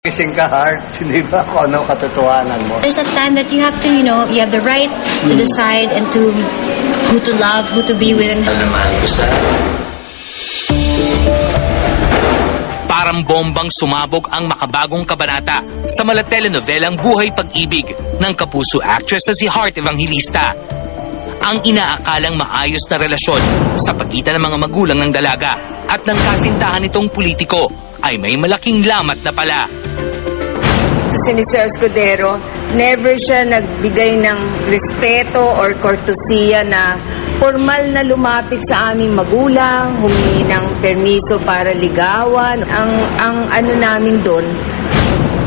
Gising ka, Heart. Hindi ba kung ano katotohanan mo? There's a time that you have to, you have the right to decide and to who to love, who to be with. Naman ko sa... Parang bombang sumabog ang makabagong kabanata sa malatelenovelang Buhay Pag-ibig ng kapuso actress na si Heart Evangelista. Ang inaakalang maayos na relasyon sa pagitan ng mga magulang ng dalaga at ng kasintahan nitong politiko ay may malaking lamat na pala. Si Mr. Escudero, never siya nagbigay ng respeto or kortesiya na formal na lumapit sa aming magulang, humingi ng permiso para ligawan. Ang ano namin doon,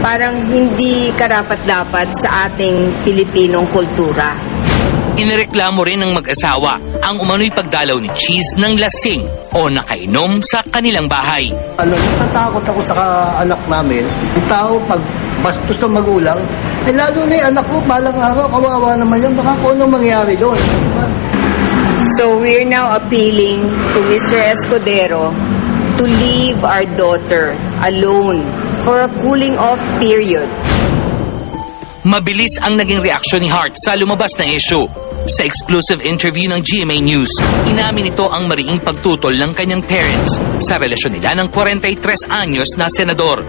parang hindi karapat-dapat sa ating Pilipinong kultura. Inireklamo rin ng mag-asawa ang umano'y pagdalaw ni Cheese ng lasing o nakainom sa kanilang bahay. Natatakot ako sa anak namin. Yung tao, pag bastos ng magulang, lalo na yung anak ko, balang araw, kawawa naman yan. Baka kung anong mangyari doon. Diba? So we're now appealing to Mr. Escudero to leave our daughter alone for a cooling-off period. Mabilis ang naging reaksyon ni Heart sa lumabas na issue. Sa exclusive interview ng GMA News, inamin ito ang mariing pagtutol ng kanyang parents sa relasyon nila ng 43 anyos na senador.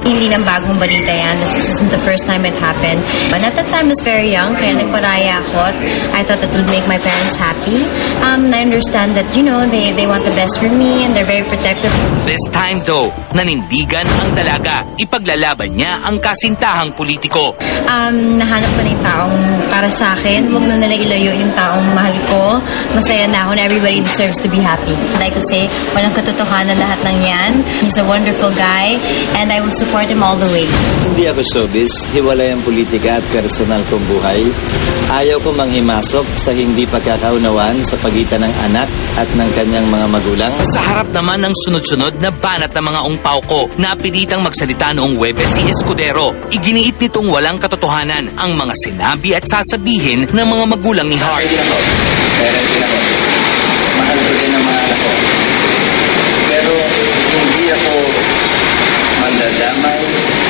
Hindi nang bagong balita yan. This isn't the first time it happened. But at that time, I was very young, kaya nagparaya ako. I thought that would make my parents happy. I understand that, they want the best for me and they're very protective. This time though, nanindigan ang dalaga. Ipaglalaban niya ang kasintahang politiko. Nahanap ko na yung taong para sa akin. Huwag na nila ilayo yung taong mahal ko. Masaya na ako and everybody deserves to be happy. Like ko say, walang katotohanan lahat ng yan. He's a wonderful guy and I will support him all the way. Hindi ako showbiz, hiwalay ang politika at personal kong buhay. Ayaw ko manghimasok sa hindi pagkakaunawaan sa pagitan ng anak at ng kanyang mga magulang. Sa harap naman ng sunod-sunod na banat ng mga ungpaw ko, napilitang magsalita noong Huwebes si Escudero. Iginiit nitong walang katotohanan ang mga sinabi at sasabihin ng mga magulang ni Heart. Mahal ko din ang mga anak ko. Pero hindi ako mandadamay,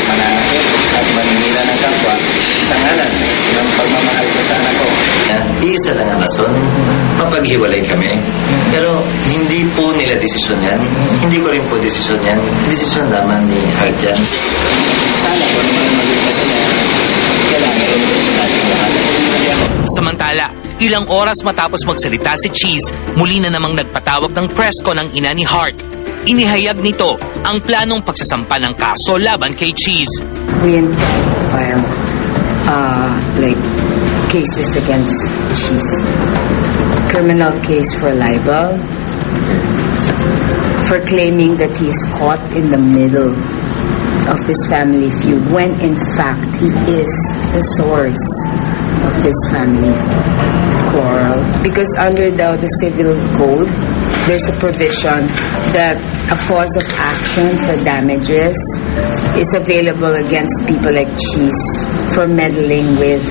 mananakit at maninira ng kapwa sa ngalan ng pagmamahal ko sa anak ko. Isa lang ang rason, mapaghiwalay kami. Pero hindi po nila desisyon yan. Hindi ko rin po desisyon yan. Desisyon lamang ni Heart yan. Sana po naman maging rason yan. Kailangan rin natin lahat. Samantala, ilang oras matapos magsalita si Cheese, muli na namang nagpatawag ng presko ng ina ni Heart. Inihayag nito ang planong pagsasampa ng kaso laban kay Cheese. We intend to file cases against Cheese. Criminal case for libel, for claiming that he is caught in the middle of this family feud when in fact he is the source of this family quarrel. Because under the civil code, there's a provision that a cause of action for damages is available against people like Cheese for meddling with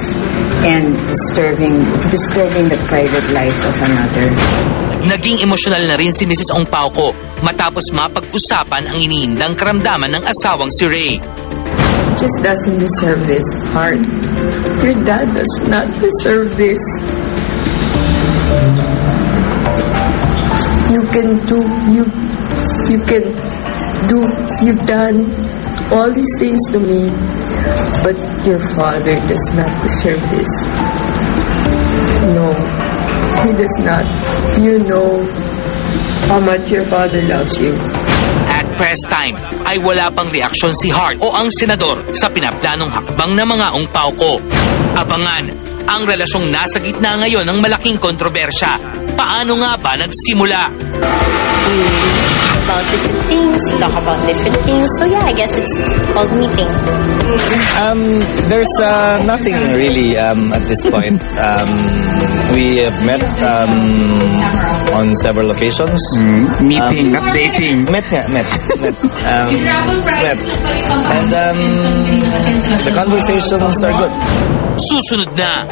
and disturbing the private life of another. Naging emosyonal na rin si Mrs. Ongpao ko matapos mapag-usapan ang iniindang karamdaman ng asawang si Ray. He just doesn't deserve this, Heart. Your dad does not deserve this. You've done all these things to me, but your father does not deserve this. No, he does not. You know how much your father loves you. At press time ay wala pang reaksyon si Heart o ang senador sa pinaplanong hakbang ng mga ungpaw ko. Abangan ang relasyong nasa gitna ngayon ng malaking kontrobersya. Paano nga ba nagsimula? About different things, you talk about different things. So yeah, I guess it's called meeting. There's nothing really at this point. We have met on several occasions. Meeting, not dating. Met. Met. And the conversations are good. Susunod na